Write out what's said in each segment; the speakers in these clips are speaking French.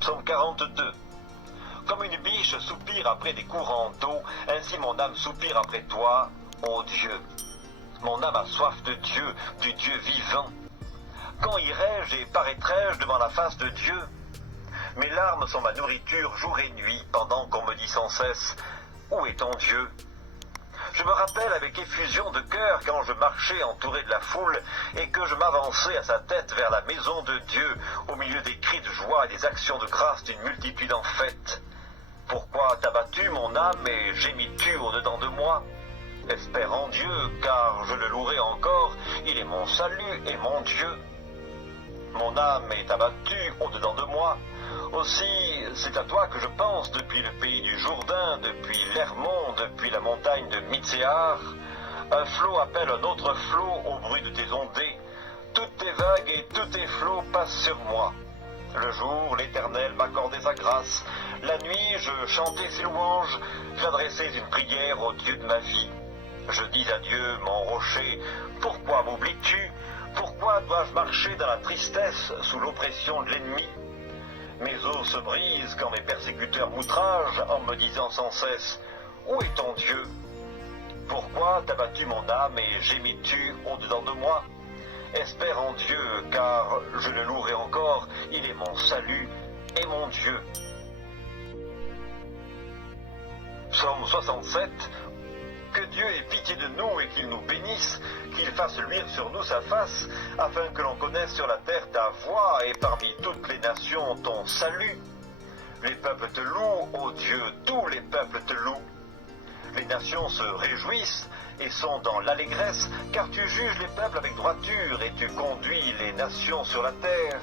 Psaume 42. Comme une biche soupire après des courants d'eau, ainsi mon âme soupire après toi, ô Dieu. Mon âme a soif de Dieu, du Dieu vivant. Quand irai-je et paraîtrai-je devant la face de Dieu? Mes larmes sont ma nourriture jour et nuit, pendant qu'on me dit sans cesse, où est ton Dieu? Je me rappelle avec effusion de cœur quand je marchais entouré de la foule et que je m'avançais à sa tête vers la maison de Dieu, au milieu des cris de joie et des actions de grâce d'une multitude en fête. Pourquoi t'as-tu mon âme et gémis-tu au-dedans de moi? Espère en Dieu, car je le louerai encore, il est mon salut et mon Dieu. Mon âme est abattue au-dedans de moi. Aussi, c'est à toi que je pense depuis le pays du Jourdain, depuis l'Hermon, depuis la montagne de Mitséar. Un flot appelle un autre flot au bruit de tes ondées. Toutes tes vagues et tous tes flots passent sur moi. Le jour, l'Éternel m'accordait sa grâce. La nuit, je chantais ses louanges. J'adressais une prière au Dieu de ma vie. Je dis à Dieu, mon rocher, pourquoi m'oublies-tu? Pourquoi dois-je marcher dans la tristesse sous l'oppression de l'ennemi? Mes os se brisent quand mes persécuteurs m'outragent en me disant sans cesse, où est ton Dieu? Pourquoi t'as battu mon âme et gémis-tu au-dedans de moi? Espère en Dieu, car je le louerai encore, il est mon salut et mon Dieu. Psaume 67. Que Dieu ait pitié de nous et qu'il nous bénisse, qu'il fasse luire sur nous sa face, afin que l'on connaisse sur la terre ta voix et parmi toutes les nations ton salut. Les peuples te louent, ô Dieu, tous les peuples te louent. Les nations se réjouissent et sont dans l'allégresse, car tu juges les peuples avec droiture et tu conduis les nations sur la terre.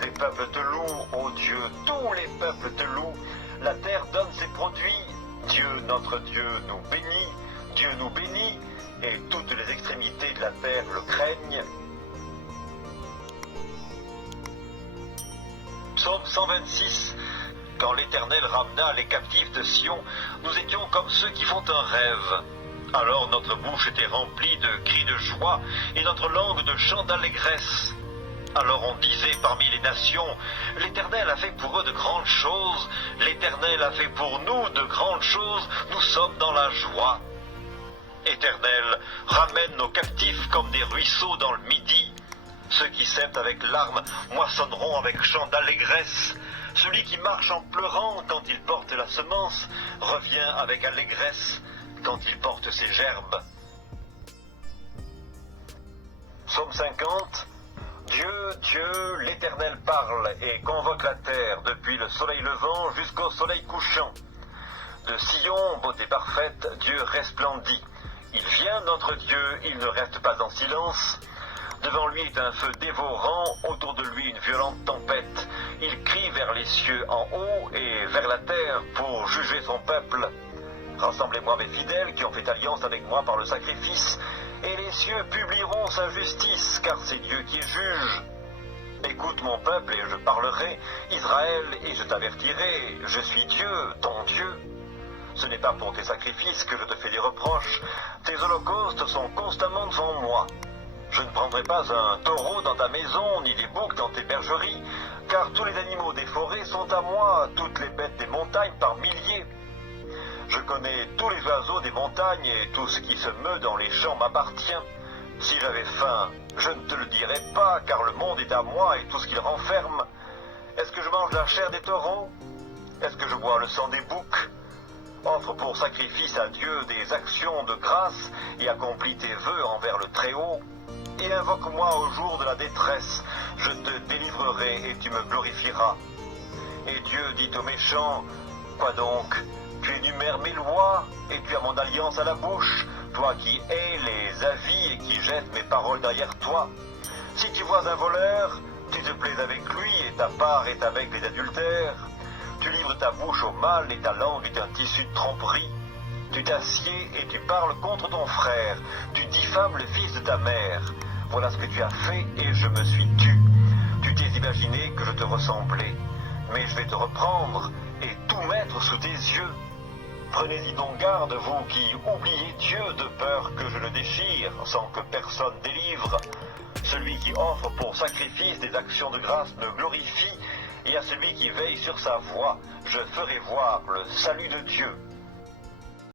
Les peuples te louent, ô Dieu, tous les peuples te louent. La terre donne ses produits. Dieu, notre Dieu, nous bénit, Dieu nous bénit, et toutes les extrémités de la terre le craignent. Psaume 126. Quand l'Éternel ramena les captifs de Sion, nous étions comme ceux qui font un rêve. Alors notre bouche était remplie de cris de joie, et notre langue de chants d'allégresse. Alors on disait parmi les nations, l'Éternel a fait pour eux de grandes choses, l'Éternel a fait pour nous de grandes choses, nous sommes dans la joie. Éternel, ramène nos captifs comme des ruisseaux dans le midi. Ceux qui sèment avec larmes moissonneront avec chant d'allégresse. Celui qui marche en pleurant quand il porte la semence revient avec allégresse quand il porte ses gerbes. Psaume 50. Dieu, l'Éternel parle et convoque la terre depuis le soleil levant jusqu'au soleil couchant. De Sion, beauté parfaite, Dieu resplendit. Il vient, notre Dieu, il ne reste pas en silence. Devant lui est un feu dévorant, autour de lui une violente tempête. Il crie vers les cieux en haut et vers la terre pour juger son peuple. Rassemblez-moi mes fidèles qui ont fait alliance avec moi par le sacrifice, et les cieux publieront sa justice, car c'est Dieu qui est juge. Écoute mon peuple et je parlerai, Israël, et je t'avertirai, je suis Dieu, ton Dieu. Ce n'est pas pour tes sacrifices que je te fais des reproches, tes holocaustes sont constamment devant moi. Je ne prendrai pas un taureau dans ta maison, ni des boucs dans tes bergeries, car tous les animaux des forêts sont à moi, toutes les bêtes des montagnes par milliers. Je connais tous les oiseaux des montagnes et tout ce qui se meut dans les champs m'appartient. Si j'avais faim, je ne te le dirais pas, car le monde est à moi et tout ce qu'il renferme. Est-ce que je mange la chair des taureaux? Est-ce que je bois le sang des boucs? Offre pour sacrifice à Dieu des actions de grâce et accomplis tes vœux envers le Très-Haut. Et invoque-moi au jour de la détresse, je te délivrerai et tu me glorifieras. Et Dieu dit aux méchants, quoi donc? Tu énumères mes lois et tu as mon alliance à la bouche, toi qui hais les avis et qui jettes mes paroles derrière toi. Si tu vois un voleur, tu te plais avec lui et ta part est avec les adultères. Tu livres ta bouche au mal et ta langue est un tissu de tromperie. Tu t'assieds et tu parles contre ton frère, tu diffames le fils de ta mère. Voilà ce que tu as fait et je me suis tu. Tu t'es imaginé que je te ressemblais, mais je vais te reprendre et tout mettre sous tes yeux. Prenez-y donc garde, vous qui oubliez Dieu, de peur que je le déchire, sans que personne délivre. Celui qui offre pour sacrifice des actions de grâce me glorifie, et à celui qui veille sur sa voie, je ferai voir le salut de Dieu.